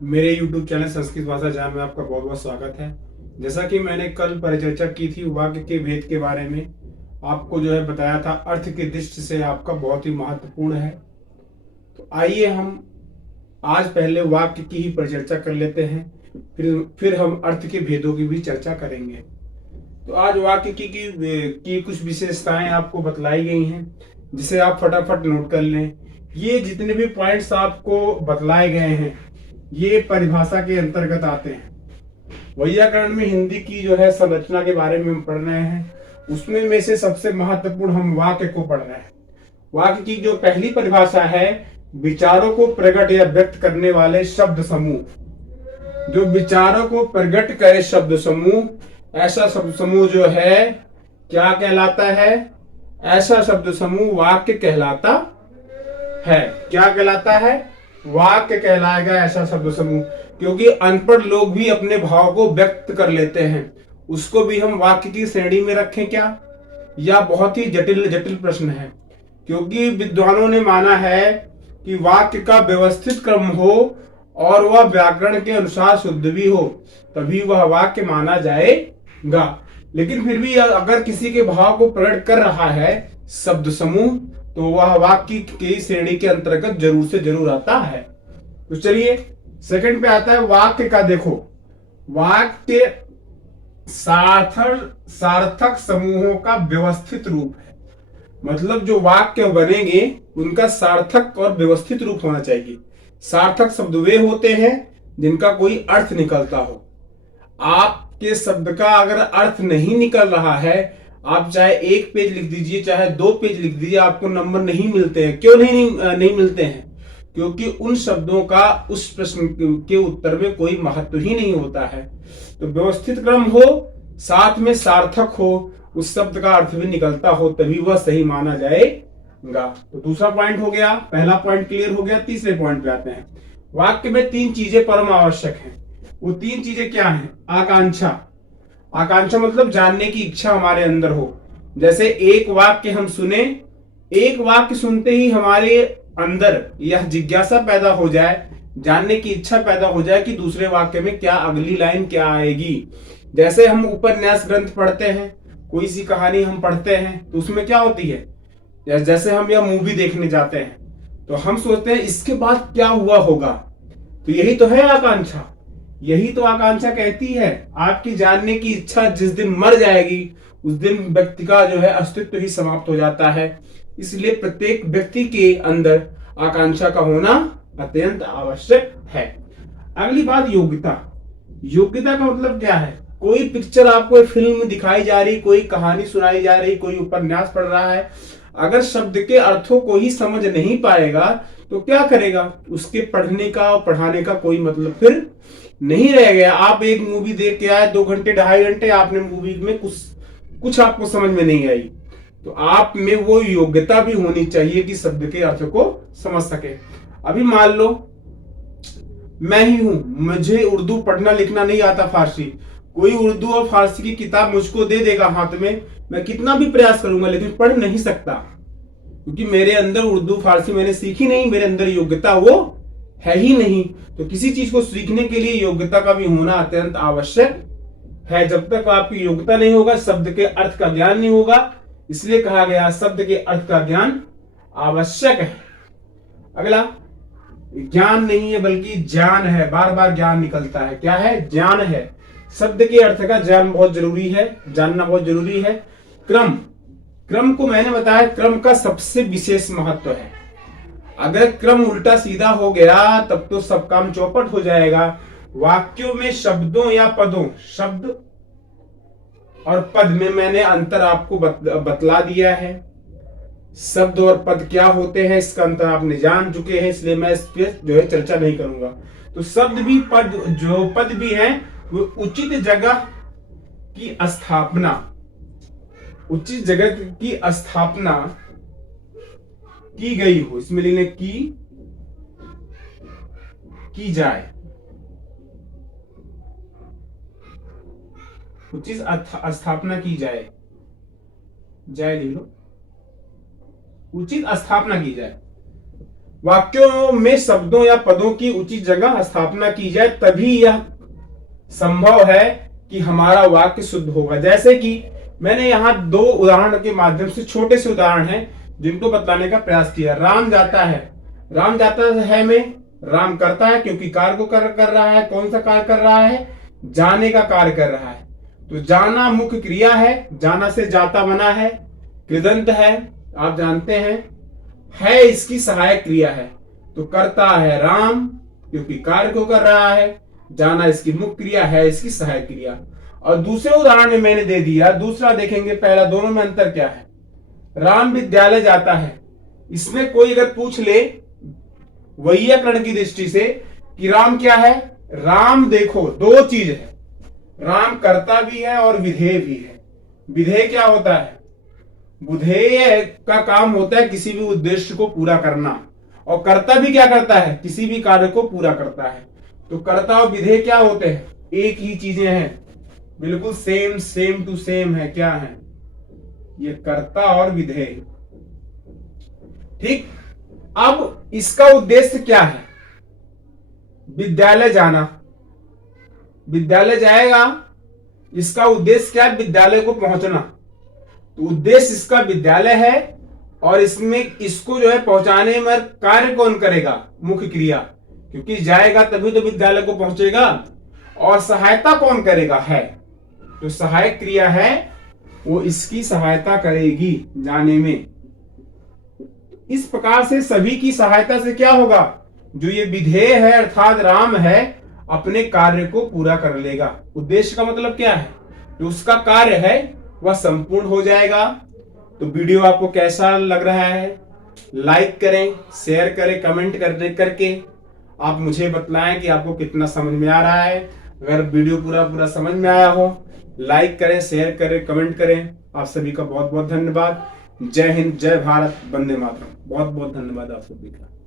मेरे YouTube channel Sanskrit भाषा ज्ञान में आपका बहुत बहुत स्वागत है। जैसा कि मैंने कल परिचर्चा की थी वाक्य के भेद के बारे में, आपको जो है बताया था अर्थ की दृष्टि से आपका बहुत ही महत्वपूर्ण है। तो आइए हम आज पहले वाक्य की ही परिचर्चा कर लेते हैं, फिर हम अर्थ के भेदों की भी चर्चा करेंगे। तो आज वाक्य की कुछ विशेषताएं आपको बतलाई गई हैं, जिसे आप फटाफट नोट कर लें। ये जितने भी पॉइंट्स आपको बतलाए गए हैं ये परिभाषा के अंतर्गत आते हैं। वैयाकरण में हिंदी की जो है संरचना के बारे में हम पढ़ रहे हैं, उसमें में से सबसे महत्वपूर्ण हम वाक्य को पढ़ रहे हैं। वाक्य की जो पहली परिभाषा है, विचारों को प्रकट या व्यक्त करने वाले शब्द समूह। जो विचारों को प्रकट करे शब्द समूह, ऐसा शब्द समूह जो है क्या कहलाता है? ऐसा शब्द समूह वाक्य कहलाता है। क्या कहलाता है? वाक्य कहलाएगा ऐसा शब्द समूह। क्योंकि अनपढ़ लोग भी अपने भाव को व्यक्त कर लेते हैं, उसको भी हम वाक्य की श्रेणी में रखें क्या? यह बहुत ही जटिल जटिल प्रश्न है, क्योंकि विद्वानों ने माना है कि वाक्य का व्यवस्थित क्रम हो और वह व्याकरण के अनुसार शुद्ध भी हो, तभी वह वाक्य माना जाएगा। लेकिन फिर भी अगर किसी के भाव को प्रकट कर रहा है शब्द समूह, तो वह वाक्य की श्रेणी के अंतर्गत जरूर से जरूर आता है। तो चलिए सेकंड पे आता है वाक्य का। देखो, वाक्य सार्थक समूहों का व्यवस्थित रूप है। मतलब जो वाक्य बनेंगे उनका सार्थक और व्यवस्थित रूप होना चाहिए। सार्थक शब्द वे होते हैं जिनका कोई अर्थ निकलता हो। आपके शब्द का अगर अर्थ नहीं निकल रहा है, आप चाहे एक पेज लिख दीजिए चाहे 2 पेज लिख दीजिए, आपको नंबर नहीं मिलते हैं। क्यों नहीं मिलते हैं? क्योंकि उन शब्दों का उस प्रश्न के उत्तर में कोई महत्व ही नहीं होता है। तो व्यवस्थित क्रम हो, साथ में सार्थक हो, उस शब्द का अर्थ भी निकलता हो, तभी वह सही माना जाएगा। तो दूसरा पॉइंट हो गया, पहला पॉइंट क्लियर हो गया। तीसरे पॉइंट पे आते हैं। वाक्य में 3 चीजें परम आवश्यक हैं। वो 3 चीजें क्या हैं? आकांक्षा। आकांक्षा मतलब जानने की इच्छा हमारे अंदर हो। जैसे एक वाक्य हम सुने, एक वाक्य सुनते ही हमारे अंदर यह जिज्ञासा पैदा हो जाए, जानने की इच्छा पैदा हो जाए कि दूसरे वाक्य में क्या, अगली लाइन क्या आएगी। जैसे हम उपन्यास ग्रंथ पढ़ते हैं, कोई सी कहानी हम पढ़ते हैं, तो उसमें क्या होती है, जैसे हम यह मूवी देखने जाते हैं तो हम सोचते हैं इसके बाद क्या हुआ होगा। तो यही तो है आकांक्षा। यही तो आकांक्षा कहती है। आपकी जानने की इच्छा जिस दिन मर जाएगी उस दिन व्यक्ति का जो है अस्तित्व ही समाप्त हो जाता है। इसलिए प्रत्येक व्यक्ति के अंदर आकांक्षा का होना अत्यंत आवश्यक है। अगली बात, योग्यता। योग्यता का मतलब क्या है? कोई पिक्चर आपको फिल्म दिखाई जा रही, कोई कहानी सुनाई जा रही, कोई उपन्यास पढ़ रहा है, अगर शब्द के अर्थों को ही समझ नहीं पाएगा तो क्या करेगा? उसके पढ़ने का और पढ़ाने का कोई मतलब फिर नहीं रह गया। आप एक मूवी देख के आए, 2 घंटे 2.5 घंटे, आपने मूवी में कुछ आपको समझ में नहीं आई, तो आप में वो योग्यता भी होनी चाहिए कि शब्द के अर्थ को समझ सके। अभी मान लो मैं ही हूं, मुझे उर्दू पढ़ना लिखना नहीं आता, फारसी, कोई उर्दू और फारसी की किताब मुझको दे देगा हाथ में, मैं कितना भी प्रयास करूंगा लेकिन पढ़ नहीं सकता, क्योंकि मेरे अंदर उर्दू फारसी मैंने सीखी नहीं, मेरे अंदर योग्यता वो है ही नहीं। तो किसी चीज को सीखने के लिए योग्यता का भी होना अत्यंत आवश्यक है। जब तक आपकी योग्यता नहीं होगा, शब्द के अर्थ का ज्ञान नहीं होगा, इसलिए कहा गया शब्द के अर्थ का ज्ञान आवश्यक है। अगला, ज्ञान नहीं है बल्कि ज्ञान है। बार बार ज्ञान निकलता है। क्या है? ज्ञान है। शब्द के अर्थ का ज्ञान बहुत जरूरी है, जानना बहुत जरूरी है। क्रम। क्रम को मैंने बताया, क्रम का सबसे विशेष महत्व है। अगर क्रम उल्टा सीधा हो गया तब तो सब काम चौपट हो जाएगा। वाक्यों में शब्दों या पदों, शब्द और पद में मैंने अंतर आपको बतला दिया है। शब्द और पद क्या होते हैं इसका अंतर आपने जान चुके हैं, इसलिए मैं इस पर जो है चर्चा नहीं करूंगा। तो शब्द भी, पद भी हैं, वो उचित जगह की स्थापना, उचित जगह की स्थापना की गई हो, इसमें लिखने की जाए, उचित स्थापना की जाए, जाए लिख लो, उचित स्थापना की जाए। वाक्यों में शब्दों या पदों की उचित जगह स्थापना की जाए, तभी यह संभव है कि हमारा वाक्य शुद्ध होगा। जैसे कि मैंने यहाँ दो उदाहरण के माध्यम से, छोटे से उदाहरण हैं जिनको बताने का प्रयास किया। राम जाता है, राम जाता है में राम करता है क्योंकि कार्य को कर रहा है। कौन सा कार्य कर रहा है? जाने का कार्य कर रहा है। तो जाना मुख्य क्रिया है, जाना से जाता बना है, कृदंत है, आप जानते हैं। है इसकी सहायक क्रिया है, तो करता है राम क्योंकि कार्य को कर रहा है, जाना इसकी मुख्य क्रिया है, इसकी सहायक क्रिया। और दूसरे उदाहरण में मैंने दे दिया, दूसरा देखेंगे, पहला, दोनों में अंतर क्या है। राम विद्यालय जाता है, इसमें कोई अगर पूछ ले वैयाकरण की दृष्टि से कि राम क्या है, राम देखो दो चीज है, राम कर्ता भी है और विधेय भी है। विधेय क्या होता है? विधेय का काम होता है किसी भी उद्देश्य को पूरा करना, और कर्ता भी क्या करता है? किसी भी कार्य को पूरा करता है। तो कर्ता और विधेय क्या होते हैं? एक ही चीजें हैं, बिल्कुल सेम टू सेम है। क्या है ये? कर्ता और विधेय। ठीक। अब इसका उद्देश्य क्या है? विद्यालय जाना, विद्यालय जाएगा, इसका उद्देश्य क्या है? विद्यालय को पहुंचना। तो उद्देश्य इसका विद्यालय है, और इसमें इसको जो है पहुंचाने में कार्य कौन करेगा? मुख्य क्रिया, क्योंकि जाएगा तभी तो विद्यालय को पहुंचेगा। और सहायता कौन करेगा? है। तो सहायक क्रिया है, वो इसकी सहायता करेगी जाने में। इस प्रकार से सभी की सहायता से क्या होगा? जो ये विधेय है अर्थात राम है, अपने कार्य को पूरा कर लेगा। उद्देश्य का मतलब क्या है? जो उसका कार्य है वह संपूर्ण हो जाएगा। तो वीडियो आपको कैसा लग रहा है? लाइक करें, शेयर करें, कमेंट करके आप मुझे बतलाएं कि आपको कितना समझ में आ रहा है। अगर वीडियो पूरा समझ में आया हो, लाइक करें, शेयर करें, कमेंट करें। आप सभी का बहुत बहुत धन्यवाद। जय हिंद, जय भारत, वंदे मातरम। बहुत बहुत धन्यवाद आप सभी का।